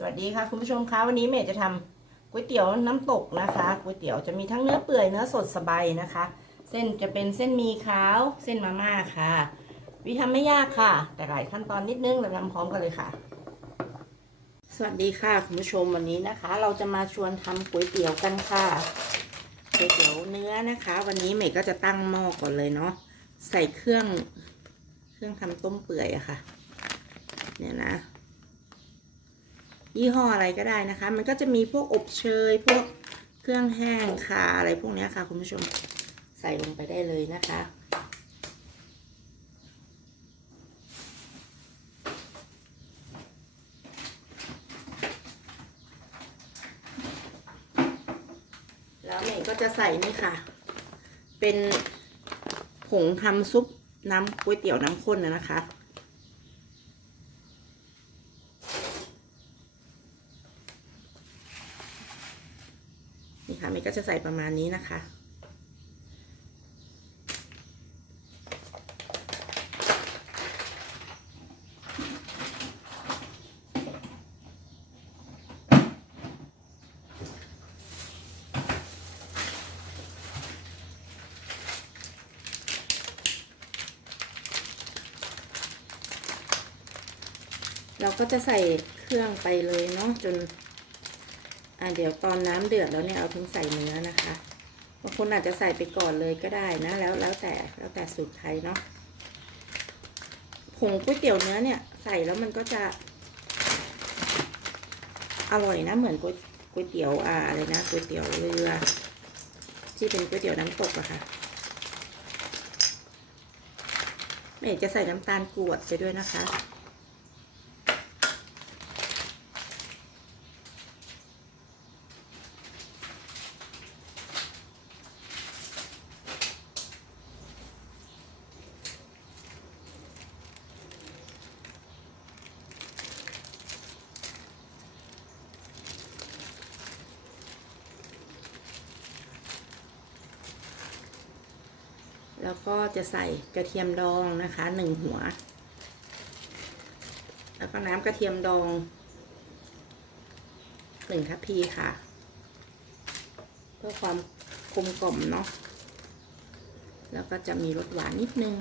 สวัสดีค่ะคุณผู้ชมคะวันนี้เมย์จะทำก๋วยเตี๋ยวน้ำตกนะคะก๋วยเตี๋ยวจะมีทั้งเนื้อเปื่อยเนื้อสดสบายนะคะ เส้นจะเป็นเส้นมีขาวเส้นมาม่าค่ะ วิธีทำไม่ยากค่ะ แต่หลายขั้นตอนนิดนึงเราทำพร้อมกันเลยค่ะ สวัสดีค่ะคุณผู้ชมวันนี้นะคะ เราจะมาชวนทำก๋วยเตี๋ยวกันค่ะก๋วยเตี๋ยวเนื้อนะคะ วันนี้เมย์ก็จะตั้งหม้อก่อนเลยเนาะใส่เครื่องเครื่องทำต้มเปื่อยอะค่ะ เนี่ยนะ ยี่ห้ออะไรก็ได้นะคะ มันก็จะมีพวกอบเชย พวกเครื่องแห้งค่ะอะไรพวกนี้ค่ะ คุณผู้ชมใส่ลงไปได้เลยนะคะแล้วเมย์ก็จะใส่นี่ค่ะ เป็นผงทำซุปน้ำก๋วยเตี๋ยวน้ำข้นนะนะคะ นี่ค่ะเมย์ ก็จะใส่ประมาณนี้นะคะ เราก็จะใส่เครื่องไปเลยเนาะจน อ่าเดี๋ยวตอนน้ำเดือดแล้วเนี่ยเอาถึงใส่เนื้อนะคะบางคนอาจจะใส่ไปก่อนเลยก็ได้นะ แล้วแล้วแต่แล้วแต่สูตรไทยเนาะผงก๋วยเตี๋ยวเนื้อเนี่ยใส่แล้วมันก็จะ อร่อยนะเหมือนก๋วยก๋วยเตี๋ยวอ่าอะไรนะก๋วยเตี๋ยวเรือ ที่เป็นก๋วยเตี๋ยวน้ำตกอะค่ะไม่จะใส่น้ำตาลกรวดไปด้วยนะคะ แล้วก็จะใส่กระเทียมดองนะคะหนึ่งหัว แล้วก็น้ำกระเทียมดองหนึ่งทัพพีค่ะ เพื่อความกลมกล่อมเนาะแล้วก็จะมีรสหวานนิดนึง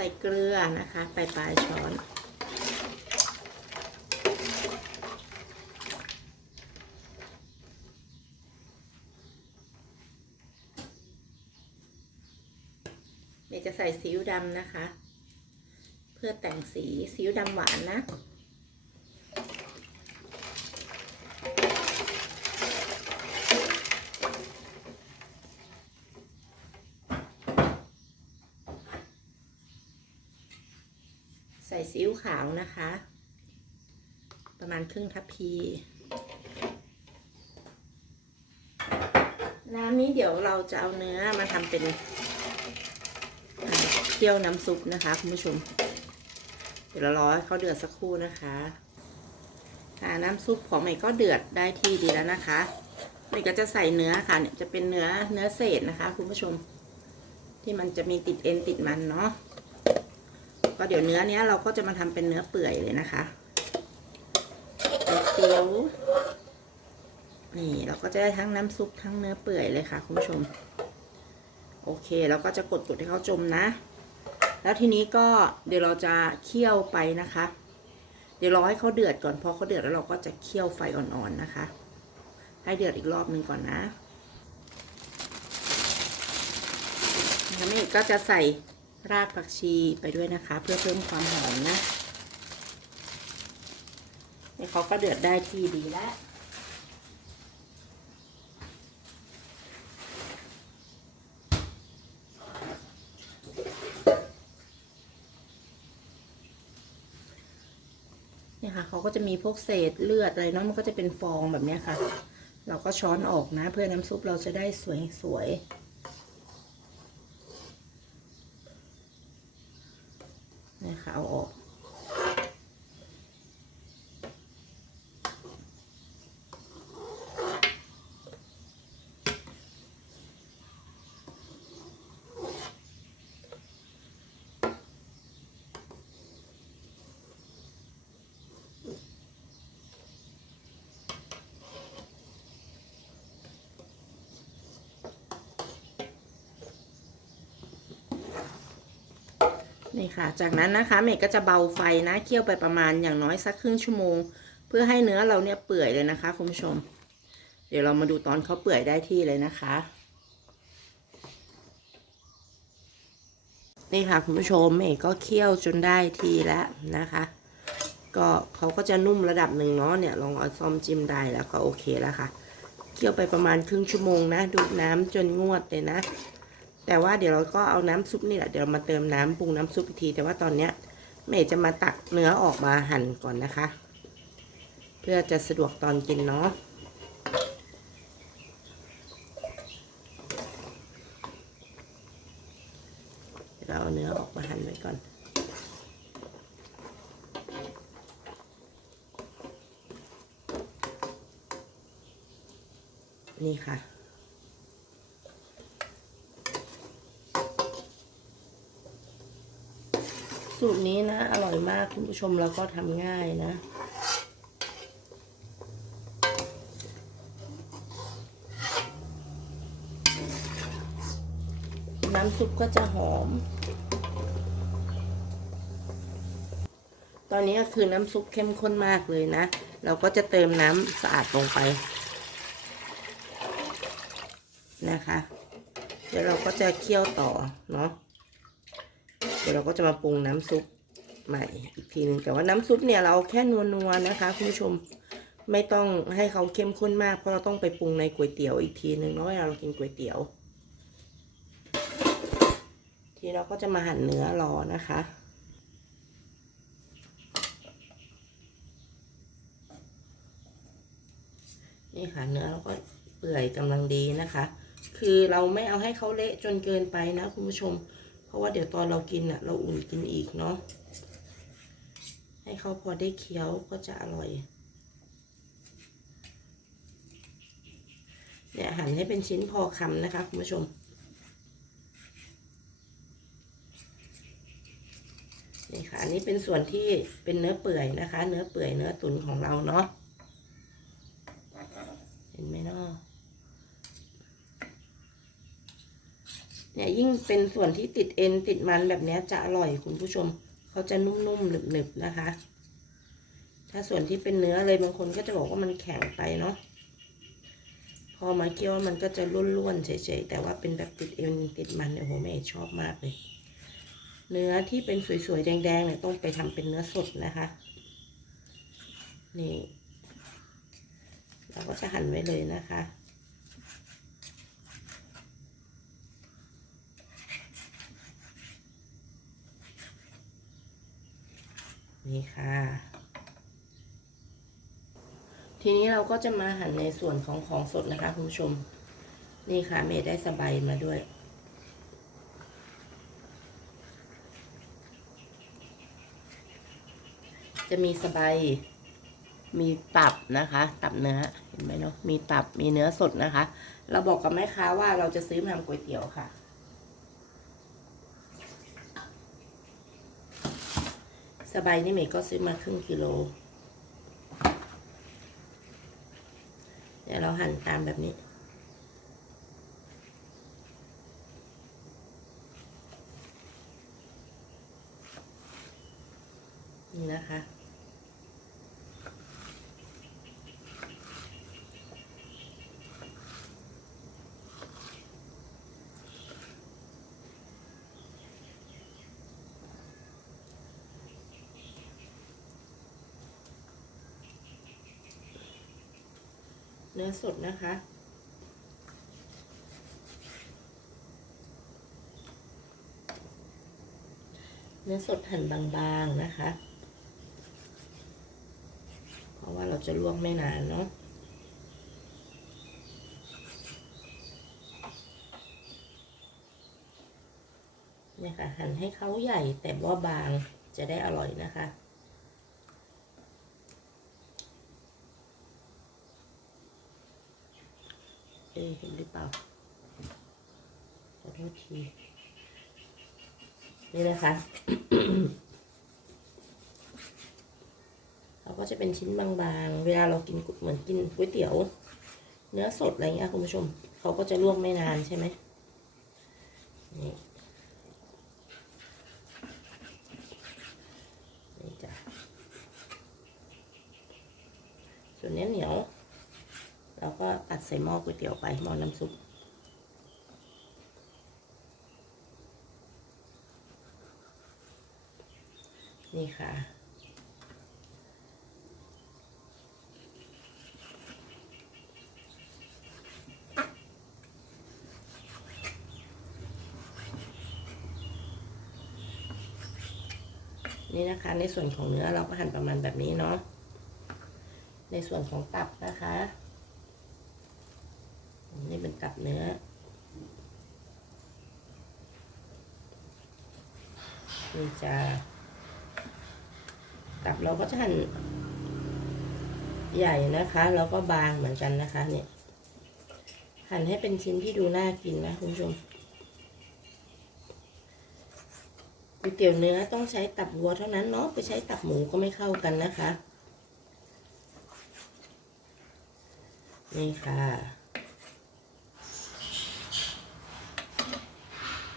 ใส่เกลือนะคะไปปลายช้อนเมย์จะใส่ซีอิ๊วดำนะคะ เพื่อแต่งสีซีอิ๊วดำหวานนะ ใส่ซีอิ๊วขาวนะคะ ประมาณครึ่งทัพพี น้ำนี้เดี๋ยวเราจะเอาเนื้อมาทำเป็นเคี่ยวน้ำซุปนะคะคุณผู้ชม เดี๋ยวเรารอให้เขาเดือดสักครู่นะคะค่ะน้ำซุปของใหม่ก็เดือดได้ที่ดีแล้วนะคะใหม่ก็จะใส่เนื้อค่ะเนี่ยจะเป็นเนื้อเนื้อเศษนะคะ คุณผู้ชม ที่มันจะมีติดเอ็นติดมันเนาะ ก็เดี๋ยวเนื้อเนี้ยเราก็จะมาทำเป็นเนื้อเปื่อยเลยนะคะเตี๋ยวนี่เราก็จะได้ทั้งน้ำซุปทั้งเนื้อเปื่อยเลยค่ะคุณผู้ชม โอเคเราก็จะกดกดให้เขาจมนะ แล้วทีนี้ก็เดี๋ยวเราจะเคี่ยวไปนะคะ เดี๋ยวรอให้เขาเดือดก่อนพอเขาเดือดแล้วเราก็จะเคี่ยวไฟอ่อนๆนะคะ ให้เดือดอีกรอบหนึ่งก่อนนะแล้วแม่ก็จะใส่ รากผักชีไปด้วยนะคะ เพื่อเพิ่มความหอมนะนี่เขาก็เดือดได้ที่ดีแล้วเนี่ยค่ะเขาก็จะมีพวกเศษเลือดอะไรเนาะมันก็จะเป็นฟองแบบนี้ค่ะ เราก็ช้อนออกนะ เพื่อน้ำซุปเราจะได้สวยสวยๆ นี่ค่ะเอาออก น นี่ค่ะ จากนั้นนะคะเมย์ก็จะเบาไฟนะเคี่ยวไปประมาณอย่างน้อยสักครึ่งชั่วโมง เพื่อให้เนื้อเราเนี่ยเปื่อยเลยนะคะคุณผู้ชม เดี๋ยวเรามาดูตอนเขาเปื่อยได้ที่เลยนะคะ นี่ค่ะคุณผู้ชมเมย์ก็เคี่ยวจนได้ที่แล้วนะคะ ก็เขาก็จะนุ่มระดับหนึ่งเนาะเนี่ยลองเอาซ่อมจิ้มได้แล้วก็โอเคแล้วค่ะ เคี่ยวไปประมาณครึ่งชั่วโมงนะดูดน้ำจนงวดเลยนะ แต่ว่าเดี๋ยวเราก็เอาน้ำซุปนี่แหละเดี๋ยวามาเติมน้ำปรุงน้ำซุปอีกที แต่ว่าตอนเนี้ยเมย์จะมาตักเนื้อออกมาหั่นก่อนนะคะ เพื่อจะสะดวกตอนกินเนาะเราเอาเนื้อออกมาหั่นไว้ก่อนนี่ค่ะ สูตรนี้นะ อร่อยมากคุณผู้ชมแล้วก็ทำง่ายนะน้ำซุปก็จะหอม ตอนนี้ก็คือน้ำซุปเข้มข้นมากเลยนะ เราก็จะเติมน้ำสะอาดลงไป นะคะ เดี๋ยวเราก็จะเคี่ยวต่อเนาะ ดี๋ยวเราก็จะมาปรุงน้ำซุปใหม่อีกทีหนึ่งแต่ว่าน้ำซุปเนี่ยเราแค่นัวๆนะคะคุณผู้ชมไม่ต้องให้เขาเข้มข้นมากเพราะเราต้องไปปรุงในก๋วยเตี๋ยวอีกทีหนึ่งเนาะเวลาเรากินก๋วยเตี๋ยว ทีเราก็จะมาหั่นเนื้อรอนะคะนี่ค่ะเนื้อเราก็เปื่อยกำลังดีนะคะ คือเราไม่เอาให้เขาเละจนเกินไปนะคุณผู้ชม เพราะว่าเดี๋ยวตอนเรากินอะ เราอุ่นกินอีกเนาะให้เขาพอได้เคี้ยวก็จะอร่อย เนี่ยหั่นให้เป็นชิ้นพอคำนะคะคุณผู้ชมนี่ค่ะอันนี้เป็นส่วนที่เป็นเนื้อเปื่อยนะคะ เนื้อเปื่อยเนื้อตุ๋นของเราเนาะเห็นไหมเนาะ เนี่ยยิ่งเป็นส่วนที่ติดเอ็นติดมันแบบนี้จะอร่อยคุณผู้ชม เขาจะนุ่มๆหนึบๆนะคะ ถ้าส่วนที่เป็นเนื้อเลยบางคนก็จะบอกว่ามันแข็งไปเนาะพอมาเคี่ยวมันก็จะร่วนๆเฉยๆแต่ว่าเป็นแบบติดเอ็นติดมันเนี่ยโหแม่ชอบมากเลย เนื้อที่เป็นสวยๆแดงๆเนี่ยต้องไปทำเป็นเนื้อสดนะคะ นี่ เราก็จะหั่นไว้เลยนะคะ นี่ค่ะ ทีนี้เราก็จะมาหั่นในส่วนของของสดนะคะคุณผู้ชม นี่ค่ะเมย์ได้สบายมาด้วยจะมีสบาย มีตับนะคะ ตับเนื้อ เห็นไหมเนาะ มีตับ มีเนื้อสดนะคะ เราบอกกับแม่ค้าว่าเราจะซื้อมาทำก๋วยเตี๋ยวค่ะ บายนี่เมย์ก็ซื้อมาครึ่งกิโล เดี๋ยวเราหั่นตามแบบนี้ นี่นะคะ เนื้อสดนะคะ เนื้อสดหั่นบางๆนะคะ เพราะว่าเราจะลวกไม่นานเนาะเนี่ยค่ะหั่นให้เขาใหญ่แต่ว่าบางจะได้อร่อยนะคะ อเห็นหรือเปล่าขอโทษทีนี่นะคะเขาก็จะเป็นชิ้นบางๆ เวลาเรากินเหมือนกินก๋วยเตี๋ยว เนื้อสดอะไรเงี้ยคุณผู้ชม เขาก็จะลวกไม่นานใช่ไหมนี่ส่วนนี้เหนียว เราก็ตัดใส่หม้อก๋วยเตี๋ยวไปหม้อน้ำซุปนี่ค่ะ นี่นะคะในส่วนของเนื้อเราก็หั่นประมาณแบบนี้เนาะในส่วนของตับนะคะ นี่เป็นตับเนื้อ นี่จะตับเราก็จะหั่นใหญ่นะคะ แล้วก็บางเหมือนกันนะคะเนี่ยหั่นให้เป็นชิ้นที่ดูน่ากินนะคุณผู้ชมก๋วยเตี๋ยวเนื้อต้องใช้ตับวัวเท่านั้นเนาะไปใช้ตับหมูก็ไม่เข้ากันนะคะ นี่ค่ะ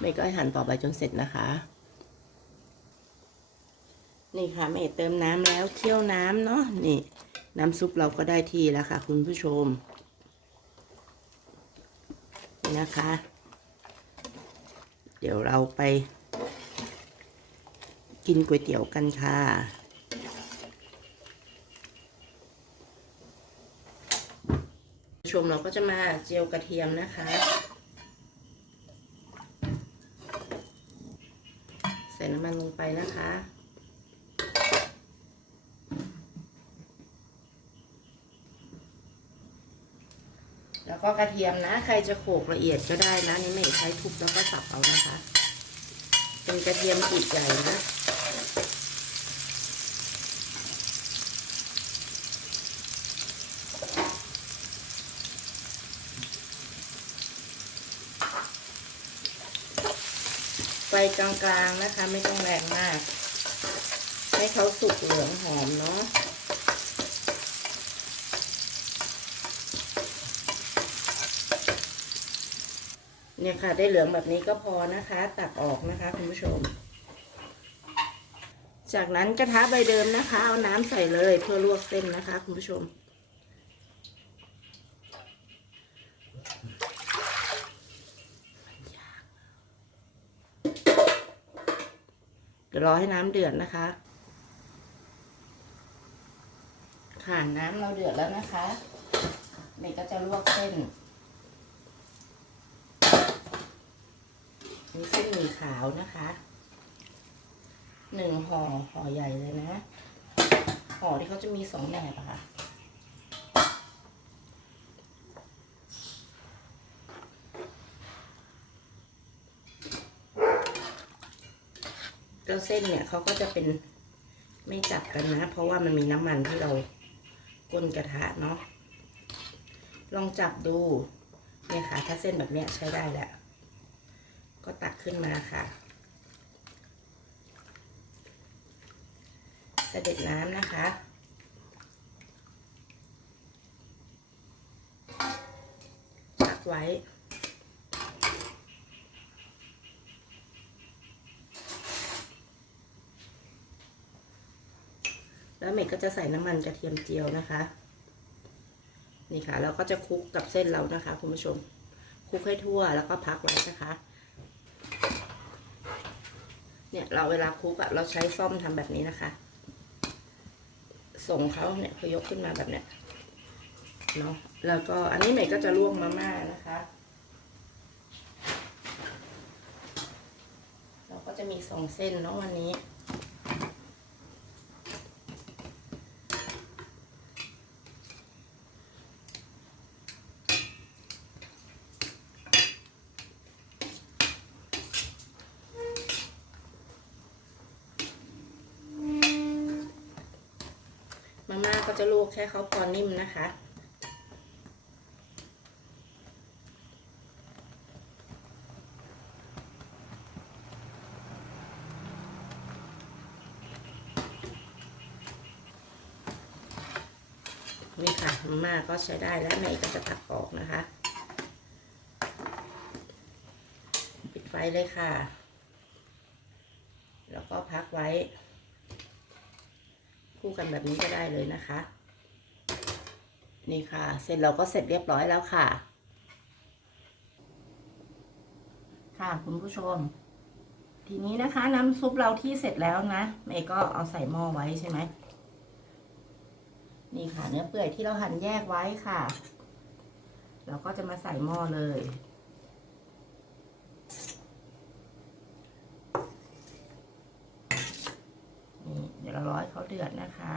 เมย์ก็ให้หั่นต่อไปจนเสร็จนะคะ นี่ค่ะเมย์เติมน้ำแล้วเคี่ยวน้ำเนาะนี่ น้ำซุปเราก็ได้ที่แล้วค่ะ คุณผู้ชมนะคะ เดี๋ยวเราไป กินก๋วยเตี๋ยวกันค่ะชมเราก็จะมาเจียวกระเทียมนะคะ ใส่น้ำมันลง ไปนะคะ แล้วก็กระเทียมนะ ใครจะโขลกละเอียดก็ได้นะ นี่ไม่ใช้ทุบแล้วก็สับเอานะคะ เป็นกระเทียมจีดใหญ่นะ กลางๆนะคะ ไม่ต้องแรงมาก ให้เขาสุกเหลืองหอมเนาะเนี่ยค่ะ ได้เหลืองแบบนี้ก็พอนะคะ ตักออกนะคะคุณผู้ชม จากนั้นกระทะใบเดิมนะคะ เอาน้ำใส่เลยเพื่อลวกเส้นนะคะ คุณผู้ชม เดี๋ยวรอให้น้ำเดือดนะคะค่ะน้ำเราเดือดแล้วนะคะเมย์ก็จะลวกเส้นมีเส้นหมี่ขาวนะคะหนึ่งห่อห่อใหญ่เลยนะห่อที่เขาจะมีสองแบบอะค่ะ แล้วเส้นเนี่ยเขาก็จะเป็นไม่จับกันนะ เพราะว่ามันมีน้ำมันที่เราก้นกระทะเนาะลองจับดูเนี่ยค่ะ ถ้าเส้นแบบเนี้ยใช้ได้แหละก็ตักขึ้นมาค่ะเสด็จน้ำนะคะ ตักไว้ แล้วเมกก็จะใส่น้ำมันกระเทียมเจียวนะคะ นี่ค่ะ แล้วก็จะคลุกกับเส้นเรานะคะ คุณผู้ชมคลุกให้ทั่วแล้วก็พักไว้นะคะ เนี่ยเราเวลาคลุกอะเราใช้ซ่อมทำแบบนี้นะคะ ส่งเขาเนี่ยเขายกขึ้นมาแบบเนี้ยเนาะแล้วก็อันนี้เมกก็จะลวกมาม่านะคะ เราก็จะมีสองเส้นเนาะวันนี้ ก็จะลวกแค่เขาพอนิ่มนะคะ นี่ค่ะมาม่าก็ใช้ได้แล้วแม่ก็จะตักออกนะคะ ปิดไฟเลยค่ะ แล้วก็พักไว้ คู่กันแบบนี้ก็ได้เลยนะคะ นี่ค่ะ เสร็จเราก็เสร็จเรียบร้อยแล้วค่ะ ค่ะคุณผู้ชม ทีนี้นะคะน้ำซุปเราที่เสร็จแล้วนะเมย์ก็เอาใส่หม้อไว้ใช่ไหมนี่ค่ะเนื้อเปื่อยที่เราหั่นแยกไว้ค่ะ เราก็จะมาใส่หม้อเลย นี่เดี๋ยว เดือดนะคะ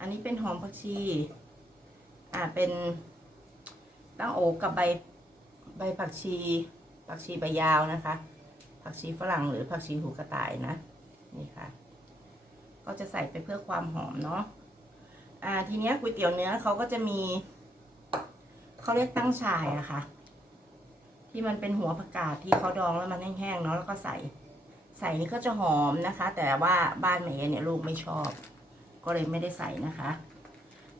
อันนี้เป็นหอมผักชี อ่า เป็นตั้งโอกับใบใบผักชี ผักชีใบยาวนะคะ ผักชีฝรั่งหรือผักชีหูกระต่ายนะ นี่ค่ะ ก็จะใส่ไปเพื่อความหอมเนาะ อ่า ทีเนี้ยก๋วยเตี๋ยวเนื้อเขาก็จะมี เขาเรียกตั้งฉายอะค่ะที่มันเป็นหัวผักกาดที่เขาดองแล้วมันแห้งๆเนาะแล้วก็ใส่ ใส่นี่ก็จะหอมนะคะ แต่ว่าบ้านเมย์เนี่ยลูกไม่ชอบ ก็เลยไม่ได้ใส่นะคะ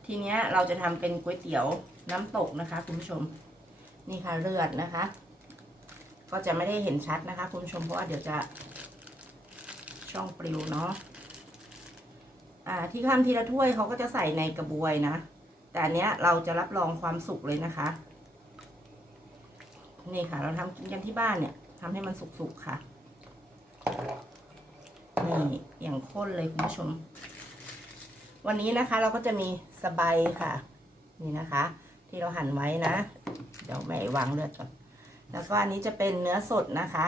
ทีเนี้ยเราจะทำเป็นก๋วยเตี๋ยวน้ำตกนะคะ คุณผู้ชมนี่ค่ะเลือดนะคะ ก็จะไม่ได้เห็นชัดนะคะ คุณผู้ชมเพราะว่าเดี๋ยวจะช่องปลิวเนาะอ่าที่ทำทีละถ้วยเขาก็จะใส่ในกระบวยนะ แต่อันเนี้ยเราจะรับรองความสุกเลยนะคะ นี่ค่ะ เราทำกินกันที่บ้านเนี่ยทำให้มันสุกๆค่ะ นี่อย่างข้นเลยคุณผู้ชม วันนี้นะคะเราก็จะมีสบายค่ะ นี่นะคะ ที่เราหั่นไว้นะ เดี๋ยวแม่วางเลือดก่อน แล้วก็อันนี้จะเป็นเนื้อสดนะคะ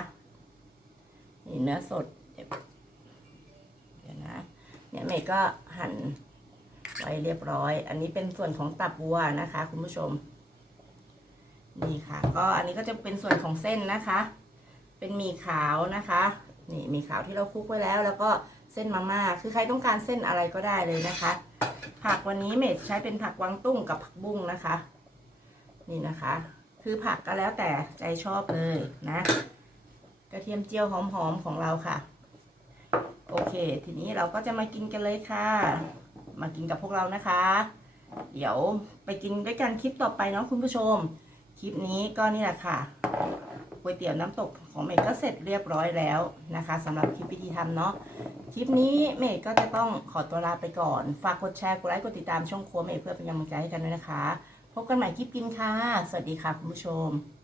นี่เนื้อสด เดี๋ยวนะ เนี่ยแม่ก็หั่นไว้เรียบร้อย อันนี้เป็นส่วนของตับวัวนะคะ คุณผู้ชม นี่ค่ะ ก็อันนี้ก็จะเป็นส่วนของเส้นนะคะ เป็นหมี่ขาวนะคะ นี่มี่ขาวที่เราคลุกไว้แล้ว แล้วก็เส้นมาม่าคือใครต้องการเส้นอะไรก็ได้เลยนะคะ ผักวันนี้เมดใช้เป็นผักกวางตุ้งกับผักบุ้งนะคะ นี่นะคะ คือผักก็แล้วแต่ใจชอบเลยนะ กระเทียมเจียวหอมๆของเราค่ะ โอเค ทีนี้เราก็จะมากินกันเลยค่ะ มากินกับพวกเรานะคะ เดี๋ยวไปกินด้วยกันคลิปต่อไปเนาะคุณผู้ชม คลิปนี้ก็นี่แหละค่ะ ก๋วยเตี๋ยวน้ำตกของเมย์ก็เสร็จเรียบร้อยแล้วนะคะสำหรับคลิปวิธีทำเนาะคลิปนี้เมย์ก็จะต้องขอตัวลาไปก่อน ฝากกดแชร์กดไลค์กดติดตามช่องครัวเมย์เพื่อเป็นกำลังใจให้กันด้วยนะคะ พบกันใหม่คลิปกินค่ะ สวัสดีค่ะคุณผู้ชม